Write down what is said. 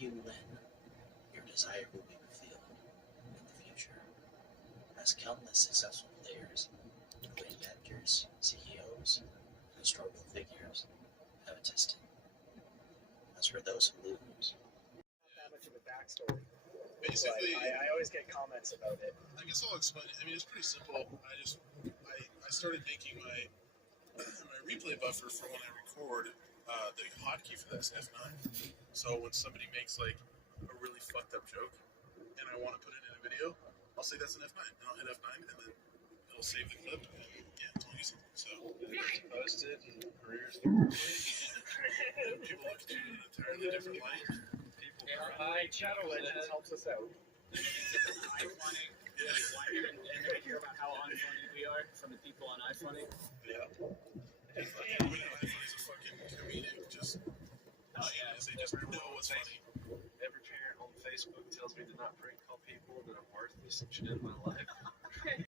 you when your desire will be fulfilled in the future, as countless successful players, great actors, CEOs, and historical figures have attested. As for those who lose, Not that much of a backstory. Basically, I always get comments about it. I guess I'll explain it. I mean, it's pretty simple. I started making my replay buffer for when I record. The hotkey for that is F9. So when somebody makes like a really fucked up joke, and I want to put it in a video, I'll say that's an F9, and I'll hit F9, and then it'll save the clip, and yeah, I'll use it. So Posted and careers. people look at you in an entirely different light. People. Shadow Legends helps us out. iFunny. And they hear about how unfunny we are from the people on iFunny. Yeah. Everybody on iPhone is a fucking comedic, just they just know what's funny. Every parent on Facebook tells me to not prank call people, that I'm worthless and shit in my life.